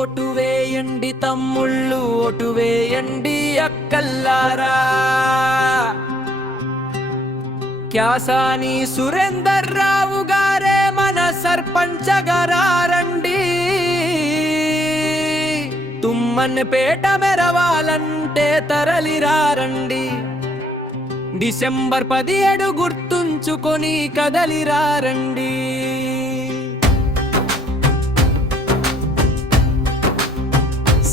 Vote వేయండి తమ్ముళ్ళు, vote వేయండి అక్కల్లారా. క్యాసాని సురేందర్ రావు గారే మన సర్పంచగారండి. తుమ్మన్పేట మెరవాలంటే తరలిరారండి. డిసెంబర్ 17 గుర్తుంచుకొని కదలిరారండి.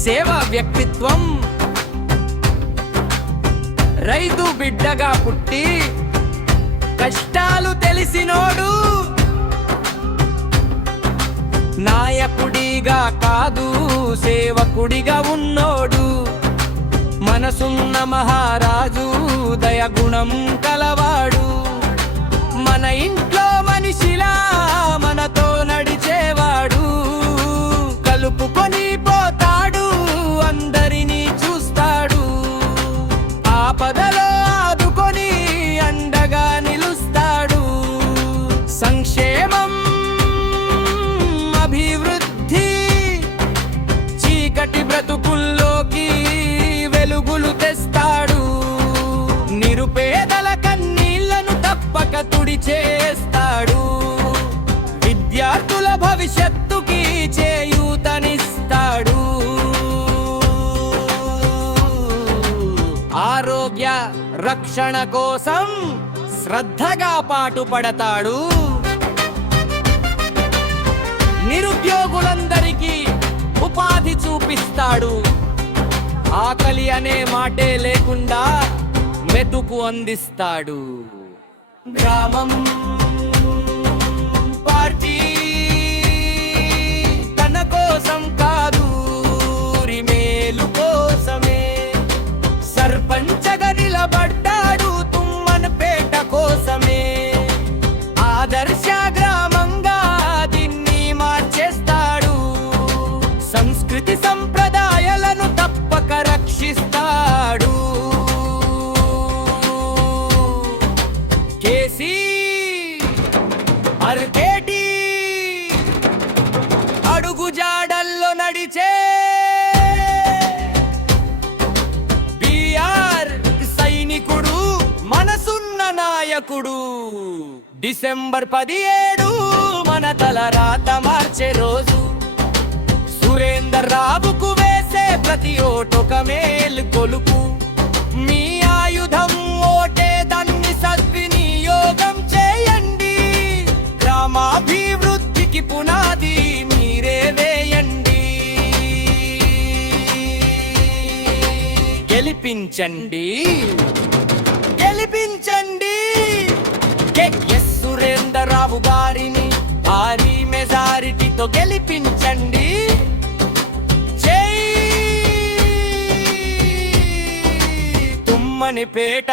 సేవా వ్యక్తిత్వం, రైతు బిడ్డగా పుట్టి కష్టాలు తెలిసినోడు, నాయకుడిగా కాదు సేవకుడిగా ఉన్నోడు, మనసున్న మహారాజు దయగుణం కలవాడు, మన ఇంట్లో మనిషిలా మనతో నడిచేవాడు, కలుపుకొని పోతాడు అందరినీ చూస్తాడు, ఆపదలో ఆదుకొని అండగా నిలుస్తాడు. సంక్షేమం అభివృద్ధి చీకటి బ్రతుకుల్లోకి వెలుగులు తెస్తాడు. నిరుపేదల కన్నీళ్లను తప్పక తుడిచేస్తాడు. విద్యార్థుల భవిష్యత్తుకి చేయూతనిస్తాడు. ఆరోగ్య రక్షణ కోసం శ్రద్ధగా పాటుపడతాడు. నిరుద్యోగులందరికీ ఉపాధి చూపిస్తాడు. ఆకలి అనే మాటే లేకుండా మెతుకు అందిస్తాడు. గ్రామం పార్టీ తన కోసం కాదు, మేలు కోసమే సర్పంచగా నిలబడ్డాడు. తుమ్మన్పేట కోసమే ఆదర్శ గ్రామంగా దీన్ని మార్చేస్తాడు. సంస్కృతి సంప్రదాయాలను తప్పక రక్షిస్తాడు. కేసీ అర్కేటి అడుగు జాడల్లో నడిచే బిఆర్ సైనికుడు, మనసున్న నాయకుడు. డిసెంబర్ 17 మన తలరాత మార్చే రోజు. సురేందర్ రావుకు వేసే ప్రతి ఓటొక మేలు కొలుపు. మీ ఆయుధం ఓటే, దాన్ని సద్వినియోగం చేయండి. గ్రామాభివృద్ధికి పునాది మీరే వేయండి. గెలిపించండి, గెలిపించండి కెఎస్ సురేందర్ రావు గారిని భారీ మెజారిటీతో గెలిపించండి. జై తుమ్మన్పేట.